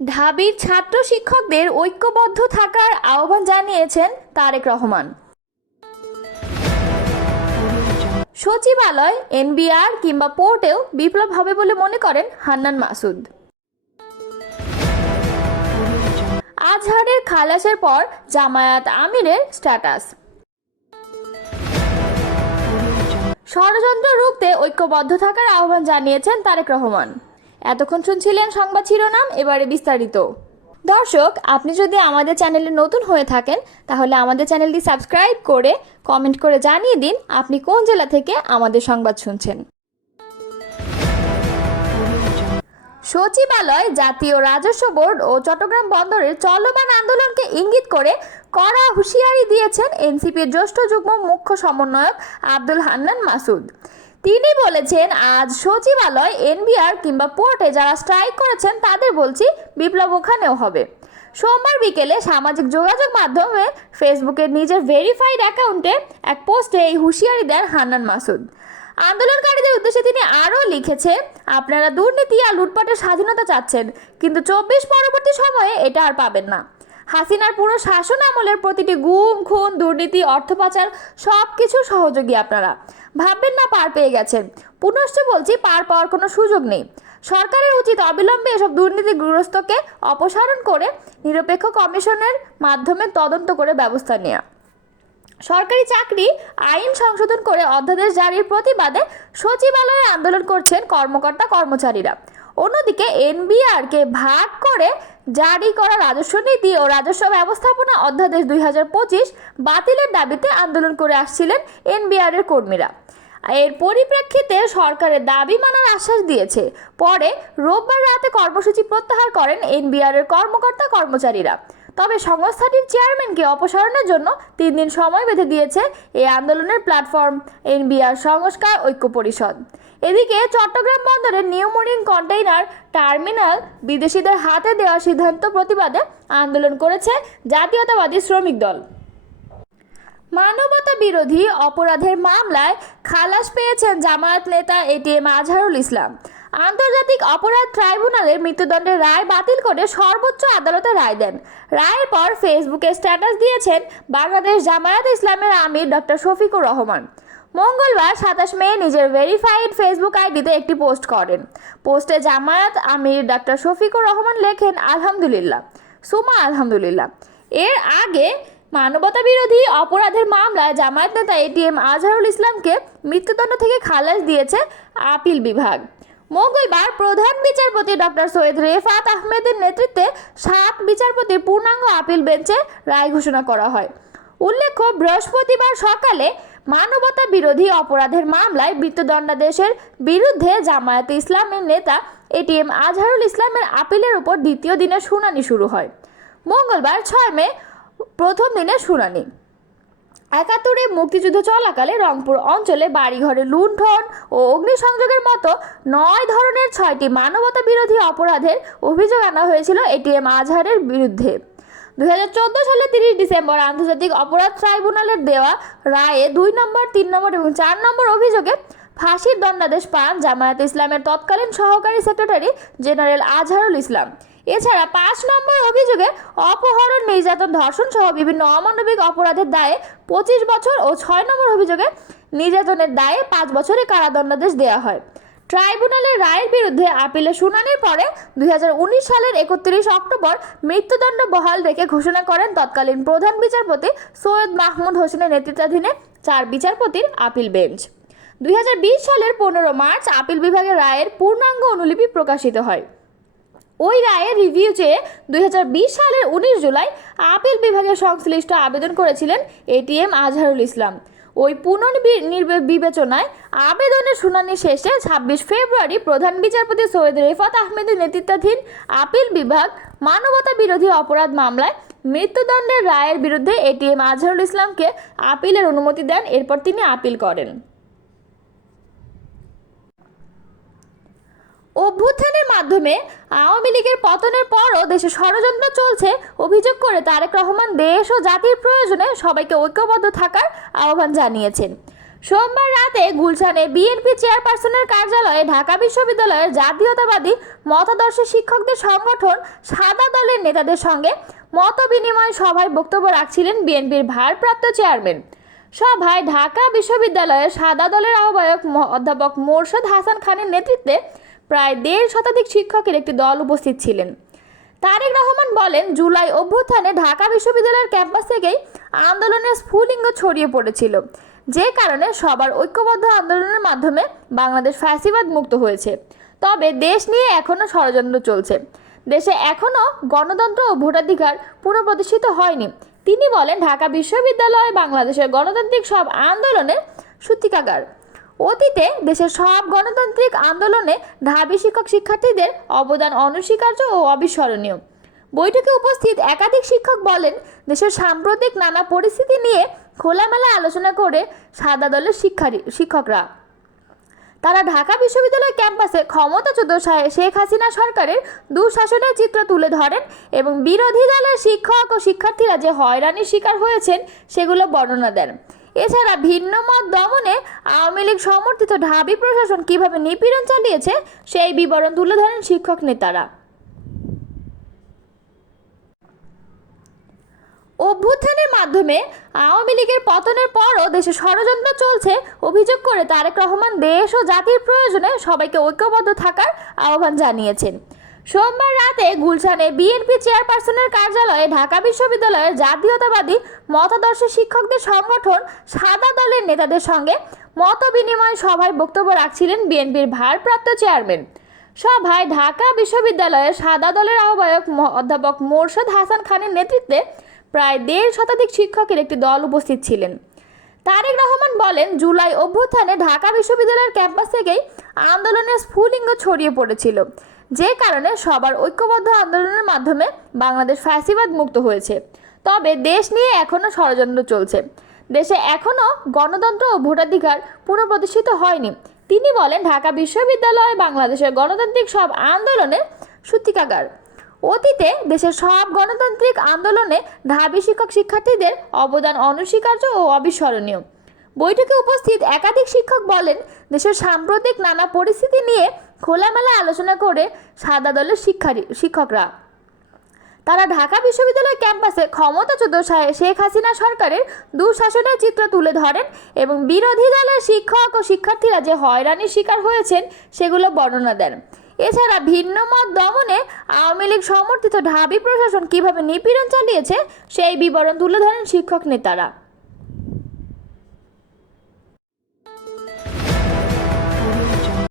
ঢাবির ছাত্র শিক্ষকদের ঐক্যবদ্ধ থাকার আহ্বান জানিয়েছেন তারেক রহমান। সচিবালয়, এনবিআর কিংবা পোর্টেও বিপ্লব হবে বলে মনে করেন হান্নান মাসুদ। আজহারের খালাসের পর জামায়াত আমিরের স্ট্যাটাস। ষড়যন্ত্র রুখতে ঐক্যবদ্ধ থাকার আহ্বান জানিয়েছেন তারেক রহমান। এতক্ষণ শুনছিলেন সংবাদ শিরোনাম, এবারে বিস্তারিত। দর্শক, আপনি যদি আমাদের চ্যানেলে নতুন হয়ে থাকেন তাহলে আমাদের চ্যানেলটি সাবস্ক্রাইব করে কমেন্ট করে জানিয়ে দিন আপনি কোন জেলা থেকে আমাদের সংবাদ শুনছেন। সচিবালয়, জাতীয় রাজস্ব বোর্ড ও চট্টগ্রাম বন্দরের চলমান আন্দোলনকে ইঙ্গিত করে কড়া হুঁশিয়ারি দিয়েছেন এনসিপির জ্যেষ্ঠ যুগ্ম মুখ্য সমন্বয়ক আব্দুল হান্নান মাসুদ। তিনি বলেছেন, আজ সচিবালয়, এনবিআর কিংবা পোর্টে যারা স্ট্রাইক করেছেন তাদের বলছি বিপ্লব ওখানেও হবে। সোমবার বিকেলে সামাজিক যোগাযোগ মাধ্যমে ফেসবুকের নিজের ভেরিফাইড অ্যাকাউন্টে এক পোস্টে এই হুঁশিয়ারি দেন হান্নান মাসুদ। আন্দোলনকারীদের উদ্দেশ্যে তিনি আরও লিখেছে, আপনারা দুর্নীতি আর লুটপাটের স্বাধীনতা চাচ্ছেন, কিন্তু 24 পরবর্তী সময়ে এটা আর পাবেন না। হাসিনার পুরো শাসন আমলের প্রতিটি গুম, খুন, দুর্নীতি, অর্থ পাচার সব কিছুর সহযোগী আপনারা। ভাববেন না পার পেয়ে গেছেন। পুনশ্চ বলছি, পার পাওয়ার কোনো সুযোগ নেই। সরকারের উচিত অবিলম্বে এসব দুর্নীতিগ্রস্তকে অপসারণ করে নিরপেক্ষ কমিশনের মাধ্যমে তদন্ত করে ব্যবস্থা নেওয়া। সরকারি চাকরি আইন সংশোধন করে অধ্যাদেশ জারির প্রতিবাদে সচিবালয়ে আন্দোলন করছেন কর্মকর্তা কর্মচারীরা। অন্যদিকে এনবিআরকে ভাগ করে জারি করা রাজস্ব নীতি ও রাজস্ব ব্যবস্থাপনা অধ্যাদেশ 2025 বাতিলের দাবিতে আন্দোলন করে আসছিলেন এনবিআরের কর্মীরা। এর পরিপ্রেক্ষিতে সরকারের দাবি মানার আশ্বাস দিয়েছে। পরে রোববার রাতে কর্মসূচি প্রত্যাহার করেন এনবিআরের কর্মকর্তা কর্মচারীরা। তবে সংস্থাটির চেয়ারম্যানকে অপসারণের জন্য 3 দিন সময় বেঁধে দিয়েছে এই আন্দোলনের প্ল্যাটফর্ম এনবিআর সংস্কার ঐক্য পরিষদ। এদিকে চট্টগ্রাম বন্দরের নিউ মেরিন কন্টেইনার টার্মিনাল বিদেশিদের হাতে দেওয়ার সিদ্ধান্ত প্রতিবাদে আন্দোলন করেছে জাতীয়তাবাদী শ্রমিক দল। মানবতা বিরোধী অপরাধের মামলায় খালাস পেয়েছেন জামায়াত নেতা এটিএম আজহারুল ইসলাম। আন্তর্জাতিক অপরাধ ট্রাইব্যুনালের মৃত্যুদণ্ডের রায় বাতিল করে সর্বোচ্চ আদালতে রায় দেন। রায়ের পর ফেসবুকে স্ট্যাটাস দিয়েছেন বাংলাদেশ জামায়াত ইসলামের আমির ডক্টর শফিকুর রহমান। মঙ্গলবার 27 মে নিজের ভেরিফাইড ফেসবুক আইডিতে একটি পোস্ট করেন। পোস্টে জামায়াত আমির ডক্টর শফিকুর রহমান লেখেন, আলহামদুলিল্লাহ, সুমা আলহামদুলিল্লাহ। এর আগে মানবতা বিরোধী অপরাধের মামলায় জামায়াত নেতা এটিএম আজহারুল ইসলামকে মৃত্যুদণ্ড থেকে খালাস দিয়েছে আপিল বিভাগ। মঙ্গলবার প্রধান বিচারপতি ডক্টর সৈয়দ রেফাত আহমেদের নেতৃত্বে 7 বিচারপতির পূর্ণাঙ্গ আপিল বেঞ্চে রায় ঘোষণা করা হয়। উল্লেখ্য, বৃহস্পতিবার সকালে মানবতা বিরোধী অপরাধের মামলায় মৃত্যুদণ্ডাদেশের বিরুদ্ধে জামায়াতে ইসলামের নেতা এটিএম আজহারুল ইসলামের আপিলের উপর দ্বিতীয় দিনের শুনানি শুরু হয়। মঙ্গলবার 6 মে প্রথম দিনের শুনানি। 71-এ মুক্তিযুদ্ধ চলাকালে রংপুর অঞ্চলে বাড়িঘরে লুণ্ঠন ও অগ্নিসংযোগের মতো 9 ধরনের 6টি মানবতা বিরোধী অপরাধের অভিযোগ আনা হয়েছিল এটিএম আজহারের বিরুদ্ধে। 2014 সালের 30 ডিসেম্বর আন্তর্জাতিক অপরাধ ট্রাইব্যুনালের দেওয়া রায়ে 2 নম্বর, 3 নম্বর এবং 4 নম্বর অভিযোগে ফাঁসির দণ্ডাদেশ পান জামায়াতে ইসলামের তৎকালীন সহকারী সেক্রেটারি জেনারেল আজহারুল ইসলাম। এছাড়া 5 নম্বর অভিযোগে অপহরণ, নির্যাতন, ধর্ষণ সহ বিভিন্ন অমানবিক অপরাধের দায়ে 25 বছর ও 6 নম্বর অভিযোগে নির্যাতনের দায়ে 5 বছরের কারাদণ্ডাদেশ দেওয়া হয়। ট্রাইব্যুনালের রায়ের বিরুদ্ধে আপিলের শুনানির পরে 2019 সালের 31 অক্টোবর মৃত্যুদণ্ড বহাল রেখে ঘোষণা করেন তৎকালীন প্রধান বিচারপতি সৈয়দ মাহমুদ হোসেনের নেতৃত্বাধীনে 4 বিচারপতির আপিল বেঞ্চ। 2020 সালের 15 মার্চ আপিল বিভাগের রায়ের পূর্ণাঙ্গ অনুলিপি প্রকাশিত হয়। ওই রায়ের রিভিউ চেয়ে 2020 সালের 19 জুলাই আপিল বিভাগের সংশ্লিষ্ট আবেদন করেছিলেন এটিএম আজহারুল ইসলাম। ওই পুনর্বিবেচনায় আবেদনের শুনানি শেষে 26 ফেব্রুয়ারি প্রধান বিচারপতি সৈয়দ রেফাত আহমেদের নেতৃত্বাধীন আপিল বিভাগ মানবতা বিরোধী অপরাধ মামলায় মৃত্যুদণ্ডের রায়ের বিরুদ্ধে এটিএম আজহারুল ইসলামকে আপিলের অনুমতি দেন। এরপর তিনি আপিল করেন। অভ্যুত্থানের মাধ্যমে আওয়ামী লীগের পতনের পরও দেশে ষড়যন্ত্র চলছে অভিযোগ করে তারেক রহমান দেশ ও জাতির প্রয়োজনে সবাইকে ঐক্যবদ্ধ থাকার আহ্বান জানিয়েছেন। সোমবার রাতে গুলশানে বিএনপি চেয়ারপারসনের কার্যালয়ে ঢাকা বিশ্ববিদ্যালয়ের জাতীয়তাবাদী মতাদর্শ শিক্ষকদের সংগঠন সাদা দলের নেতাদের সঙ্গে মত বিনিময় সভায় বক্তব্য রাখছিলেন বিএনপির ভারপ্রাপ্ত চেয়ারম্যান। সভায় ঢাকা বিশ্ববিদ্যালয়ের সাদা দলের আহ্বায়ক অধ্যাপক মোরশেদ হাসান খানের নেতৃত্বে প্রায় 1.5 শতাধিক শিক্ষকের একটি দল উপস্থিত ছিলেন। তারেক রহমান বলেন, জুলাই অভ্যুত্থানে ঢাকা বিশ্ববিদ্যালয়ের ক্যাম্পাস থেকেই আন্দোলনের স্ফুলিঙ্গ ছড়িয়ে পড়েছিল, যে কারণে সবার ঐক্যবদ্ধ আন্দোলনের মাধ্যমে বাংলাদেশ ফ্যাসিবাদ মুক্ত হয়েছে। তবে দেশ নিয়ে এখনও ষড়যন্ত্র চলছে। দেশে এখনও গণতন্ত্র ও ভোটাধিকার পুনঃপ্রতিষ্ঠিত হয়নি। তিনি বলেন, ঢাকা বিশ্ববিদ্যালয় বাংলাদেশের গণতান্ত্রিক সব আন্দোলনের সূতিকাগার। অতীতে দেশের সব গণতান্ত্রিক আন্দোলনে ঢাবি শিক্ষক শিক্ষার্থীদের অবদান অনস্বীকার্য ও অবিস্মরণীয়। বৈঠকে উপস্থিত একাধিক শিক্ষক বলেন, দেশের সাম্প্রতিক নানা পরিস্থিতি নিয়ে খোলামেলা আলোচনা করে সাদা দলের শিক্ষকরা তারা ঢাকা বিশ্ববিদ্যালয় ক্যাম্পাসে ক্ষমতাচ্যুত শেখ হাসিনা সরকারের দুঃশাসনের চিত্র তুলে ধরেন এবং বিরোধী দলের শিক্ষক ও শিক্ষার্থীরা যে হয়রানির শিকার হয়েছেন সেগুলো বর্ণনা দেন। এছাড়া ভিন্ন মত দমনে আওয়ামী লীগ সমর্থিত ঢাবি প্রশাসন কিভাবে নিপীড়ন চালিয়েছে সেই বিবরণ তুলে ধরেন শিক্ষক নেতারা। অভ্যুত্থানের মাধ্যমে আওয়ামী লীগের পতনের পরও দেশে ষড়যন্ত্র চলছে অভিযোগ করে তারেক রহমান দেশ ও জাতির প্রয়োজনে সবাইকে ঐক্যবদ্ধ থাকার আহ্বান জানিয়েছেন। সোমবার রাতে গুলশানে বিএনপি চেয়ারপারসনের কার্যালয়ে ঢাকা বিশ্ববিদ্যালয়ের জাতীয়তাবাদী মতাদর্শ শিক্ষকদের সংগঠন সাদা দলের নেতাদের সঙ্গে মত বিনিময় সভায় বক্তব্য রাখছিলেন বিএনপির ভারপ্রাপ্ত চেয়ারম্যান। সভায় ঢাকা বিশ্ববিদ্যালয়ের সাদা দলের আহ্বায়ক অধ্যাপক মোরশেদ হাসান খানের নেতৃত্বে প্রায় 1.5 শতাধিক শিক্ষকের একটি দল উপস্থিত ছিলেন। তারেক রহমান বলেন, জুলাই অভ্যুত্থানে ঢাকা বিশ্ববিদ্যালয়ের ক্যাম্পাস থেকেই আন্দোলনের স্ফুলিঙ্গ ছড়িয়ে পড়েছিল, যে কারণে সবার ঐক্যবদ্ধ আন্দোলনের মাধ্যমে বাংলাদেশ ফ্যাসিবাদ মুক্ত হয়েছে। তবে দেশ নিয়ে এখনও ষড়যন্ত্র চলছে। দেশে এখনও গণতন্ত্র ও ভোটাধিকার পুনঃপ্রতিষ্ঠিত হয়নি। তিনি বলেন, ঢাকা বিশ্ববিদ্যালয় বাংলাদেশের গণতান্ত্রিক সব আন্দোলনের সূতিকাগার। অতীতে দেশের সব গণতান্ত্রিক আন্দোলনে ঢাবি শিক্ষক শিক্ষার্থীদের অবদান অনস্বীকার্য ও অবিস্মরণীয়। বৈঠকে উপস্থিত একাধিক শিক্ষক বলেন, দেশের সাম্প্রতিক নানা পরিস্থিতি নিয়ে খোলামেলা আলোচনা করে সাদা দলের শিক্ষকরা তারা ঢাকা বিশ্ববিদ্যালয় ক্যাম্পাসে ক্ষমতাচ্যুত শেখ হাসিনা সরকারের দুঃশাসনের চিত্র তুলে ধরেন এবং বিরোধী দলের শিক্ষক ও শিক্ষার্থীরা যে হয়রানির শিকার হয়েছেন সেগুলো বর্ণনা দেন। এছাড়া ভিন্ন মত দমনে আওয়ামী লীগ সমর্থিত ঢাবি প্রশাসন কিভাবে নিপীড়ন চালিয়েছে সেই বিবরণ তুলে ধরেন শিক্ষক নেতারা।